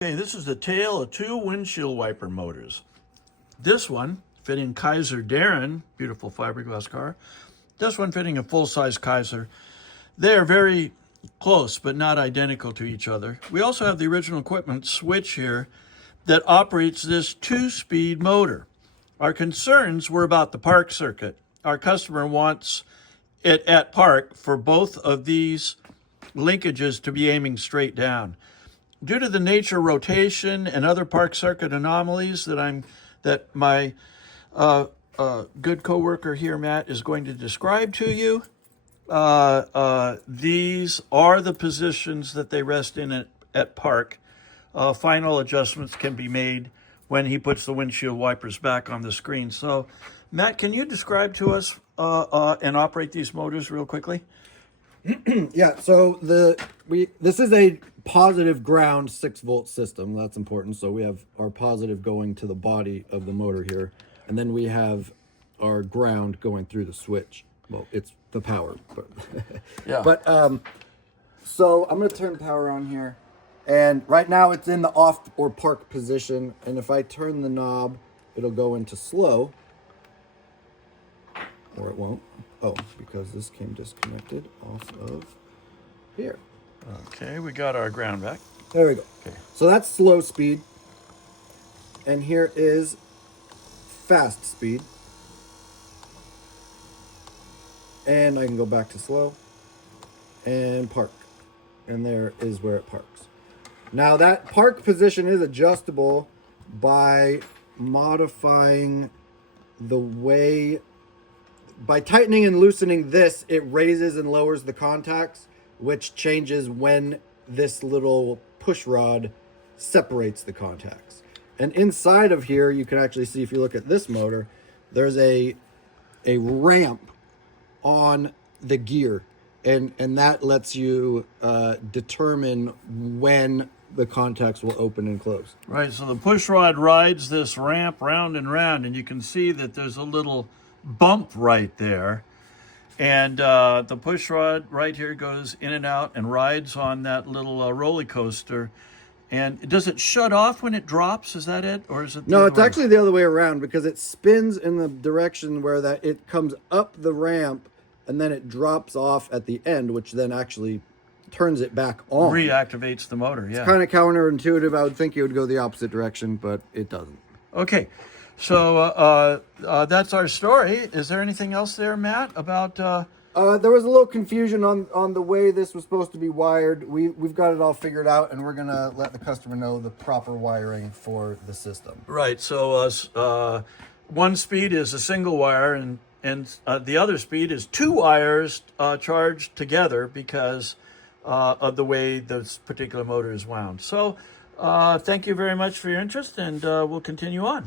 Okay, this is the tale of two windshield wiper motors. This one fitting Kaiser Darren, beautiful fiberglass car. This one fitting a full-size Kaiser. They are very close, but not identical to each other. We also have the original equipment switch here that operates this two-speed motor. Our concerns were about the park circuit. Our customer wants it at park for both of these linkages to be aiming straight down. Due to the nature of rotation and other park circuit anomalies that my good coworker here, Matt, is going to describe to you, these are the positions that they rest in at park. Final adjustments can be made when he puts the windshield wipers back on the screen. So, Matt, can you describe to us and operate these motors real quickly? Yeah, so this is a positive ground 6-volt system. That's important. So we have our positive going to the body of the motor here, and then we have our ground going through the switch. Well, it's the power, but Yeah. but so I'm going to turn power on here, and right now it's in the off or park position, and if I turn the knob, it'll go into slow, or it won't. Oh, because this came disconnected off of here. Okay, we got our ground back. There we go. Okay. So that's slow speed. And here is fast speed. And I can go back to slow and park. And there is where it parks. Now that park position is adjustable by modifying the way, by tightening and loosening this, it raises and lowers the contacts, which changes when this little push rod separates the contacts. And inside of here, you can actually see, if you look at this motor, there's a ramp on the gear. And that lets you determine when the contacts will open and close. Right, so the push rod rides this ramp round and round, and you can see that there's a little bump right there. And the push rod right here goes in and out and rides on that little roller coaster. And does it shut off when it drops? Is that it? Or is it No, it's actually the other way around, because it spins in the direction where that it comes up the ramp and then it drops off at the end, which then actually turns it back on. Reactivates the motor, yeah. It's kind of counterintuitive. I would think it would go the opposite direction, but it doesn't. Okay, so that's our story. Is there anything else there, Matt, about... There was a little confusion on the way this was supposed to be wired. We've got it all figured out, and we're going to let the customer know the proper wiring for the system. Right, so one speed is a single wire, and the other speed is two wires charged together because of the way this particular motor is wound. So thank you very much for your interest, and we'll continue on.